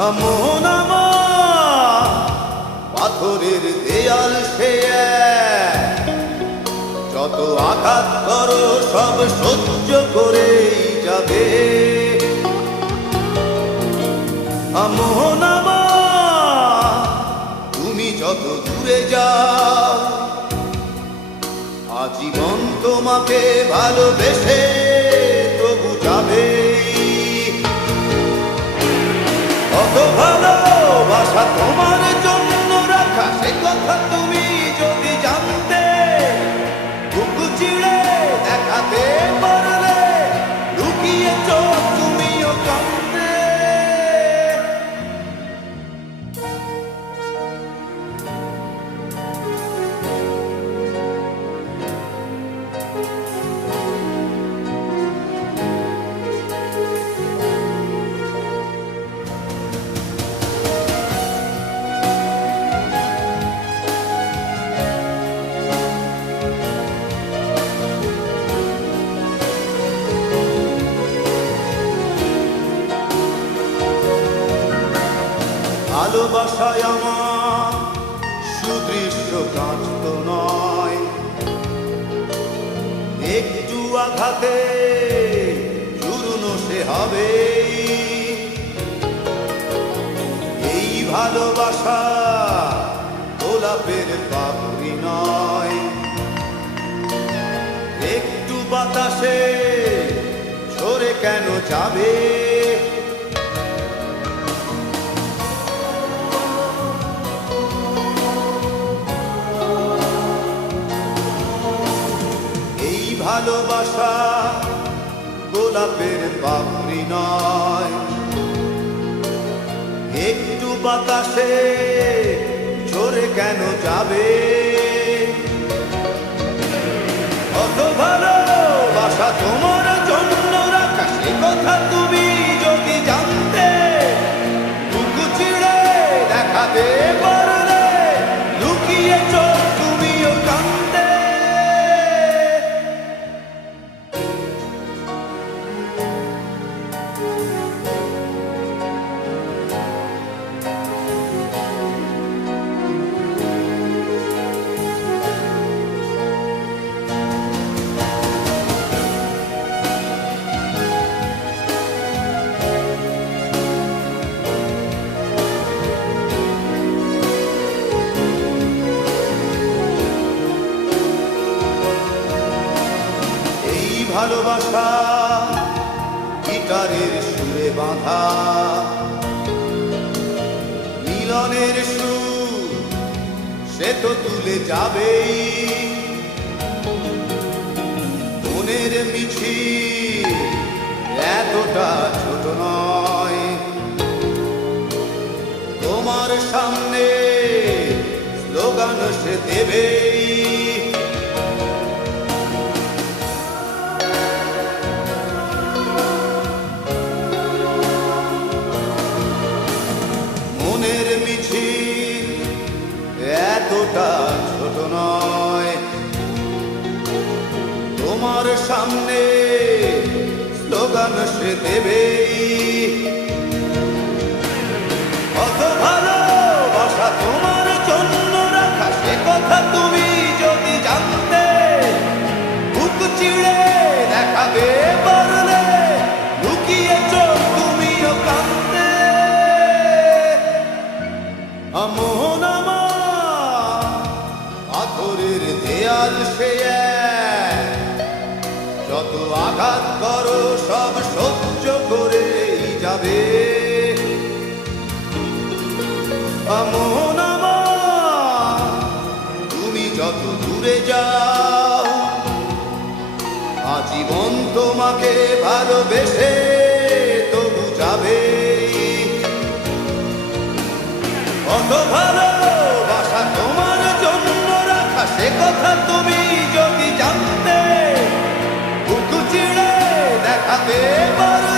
মন আমার পাথরের দেয়াল সে এক, যত আঘাত করো সব সহ্য করেই যাবে। মন আমার তুমি যত দূরে যাও, আজীবন তোমাকে ভালোবেসে তবু যাবে। কত ভালোবাসা তোমার জন্য রাখা, সে কথা তুমি যদি জানতে, বুকু চিড়ে দেখাতে পারলে লুকিয়ে চোখ তুমিও কাঁদতে। ভালোবাসায় আমার সুদৃশ্য কাঁচ তো নয়, একটু আঘাতে চূর্ণ সে হবে। এই ভালোবাসা গোলাপের পাপড়ি নয়, একটু বাতাসে ঝরে কেন যাবে। ভালোবাসা গোলাপের পাপড়ি নয়, একটু বাতাসে ঝরে কেন যাবে। কত ভালোবাসা তোমার জন্য রাখা, সে কথা তুমি যদি জানতে, বুকু চিড়ে দেখাতে পারলে লুকিয়ে চোখ তুমিও কাঁদতে। ভালোবাসা গিটারের সুরে বাঁধা, মিলনের সুর সে তো তুলে যাবেই। মনের মিছিল এতটা ছোট নয়, তোমার সামনে স্লোগান সে দেবেই। এতটা ছোট নয়, তোমার সামনে স্লোগান সে দেবেই। কত ভালোবাসা তোমার জন্য রাখা, সে কথা তুমি যদি জানতে, বুক চিড়ে দেখাতে পারলে লুকিয়ে চোখ তুমিও কাঁদতে। মন আমার পাথরের দেয়াল সে এক, যত আঘাত করো সব সহ্য করেই যাবে। মন আমার তুমি যত দূরে যাও, আজীবন তোমাকে ভালোবেসে তবু যাবে। কত ভালোবাসা তোমার জন্য রাখা, সে কথা তুমি যদি জানতে, বুকু চিড়ে দেখাতে পারো